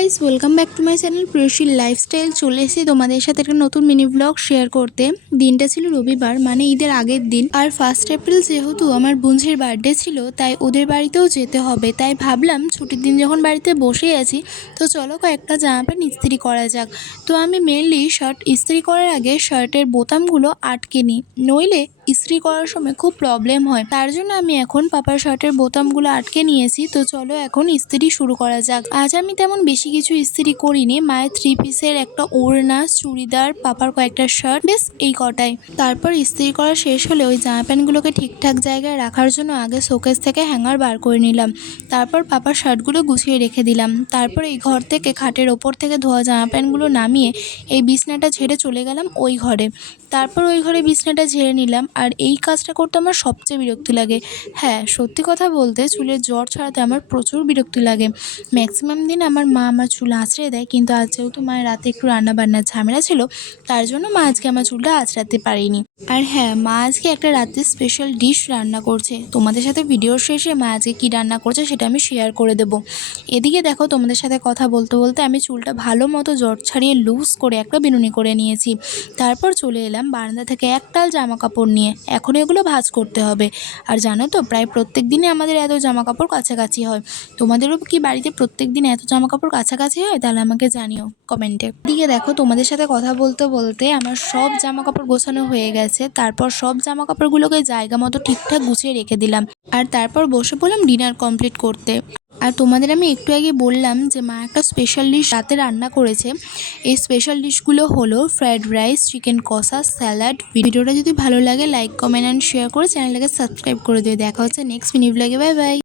Guys, welcome back to my channel Priyoshi lifestyle. চলে এসেছি তোমাদের সাথে একটা নতুন মিনি ব্লগ শেয়ার করতে। দিনটা ছিল রবিবার, মানে ঈদের আগের দিন। আর 1 এপ্রিল যেহেতু আমার বোনঝির বার্থডে ছিল, তাই ওদের বাড়িতেও যেতে হবে। তাই ভাবলাম ছুটির দিন যখন বাড়িতে বসে আছি, তো চলো কয়েকটা জামা প্যান্ট ইস্ত্রি করা যাক। তো আমি মেনলি শার্ট ইস্ত্রি করার আগে শার্টের বোতামগুলো আটকে নিই, নইলে ইস্ত্রি করার সময় খুব প্রবলেম হয়। তার জন্য আমি এখন পাপার শার্টের বোতামগুলো আটকে নিয়েছি। তো চলো এখন ইস্ত্রি শুরু করা যাক। আজ আমি তেমন বেশি কিছু ইস্ত্রি করিনি, মায়ের 3 পিসের একটা ওড়না, চুড়িদার, পাপার কয়েকটা শার্ট, বেশ এই কটাই। তারপর ইস্ত্রি করা শেষ হলে ওই জামা প্যান্টগুলোকে ঠিকঠাক জায়গায় রাখার জন্য আগে শোকেস থেকে হ্যাঙ্গার বার করে নিলাম। তারপর পাপার শার্টগুলো গুছিয়ে রেখে দিলাম। তারপর এই ঘর থেকে খাটের ওপর থেকে ধোয়া জামা প্যান্টগুলো নামিয়ে এই বিছনাটা ঝেড়ে চলে গেলাম ওই ঘরে। তারপর ওই ঘরে বিছনাটা ঝেড়ে নিলাম। আর এই কাজটা করতে আমার সবচেয়ে বিরক্তি লাগে। হ্যাঁ, সত্যি কথা বলতে চুলের জট ছাড়াতে আমার প্রচুর বিরক্তি লাগে। ম্যাক্সিমাম দিন আমার মা আমার চুল আঁচড়ে দেয়, কিন্তু আজ যেহেতু মায়ের রাতে একটু রান্নাবান্নার ঝামেলা ছিল, তার জন্য মা আজকে আমার চুলটা আঁচড়াতে পারেনি। আর হ্যাঁ, মা আজকে একটা রাতে স্পেশাল ডিশ রান্না করছে। তোমাদের সাথে ভিডিওর শেষে মা আজকে কী রান্না করছে সেটা আমি শেয়ার করে দেবো। এদিকে দেখো, তোমাদের সাথে কথা বলতে বলতে আমি চুলটা ভালো মতো জট ছাড়িয়ে লুজ করে একটা বিনুনি করে নিয়েছি। তারপর চলে এলাম বারান্দা থেকে একটাল জামা কাপড় নিয়ে। এখন এগুলো ভাঁজ করতে হবে। আর জানো তো, প্রায় প্রত্যেক দিনই আমাদের এত জামা কাপড় কাছাকাছি হয়। তোমাদেরও কি বাড়িতে প্রত্যেক দিন এত জামা কাপড় কাছাকাছি হয়? তাহলে আমাকে জানিও কমেন্টে। এদিকে দেখো, তোমাদের সাথে কথা বলতে বলতে আমার সব জামা কাপড় গোছানো হয়ে গেছে। তারপর সব জামা কাপড়গুলোকে জায়গা মতো ঠিকঠাক গুছিয়ে রেখে দিলাম। আর তারপর বসে পড়লাম ডিনার কমপ্লিট করতে। আর তোমাদের আমি একটু আগে বললাম যে মা একটা স্পেশাল ডিশ রাতে রান্না করেছে। এই স্পেশাল ডিশগুলো হলো ফ্রায়েড রাইস, চিকেন কষা, স্যালাড। ভিডিওটা যদি ভালো লাগে লাইক, কমেন্ট অ্যান্ড শেয়ার করে চ্যানেলটাকে সাবস্ক্রাইব করে দিও। দেখা হচ্ছে নেক্সট মিনি ব্লগে। Bye bye.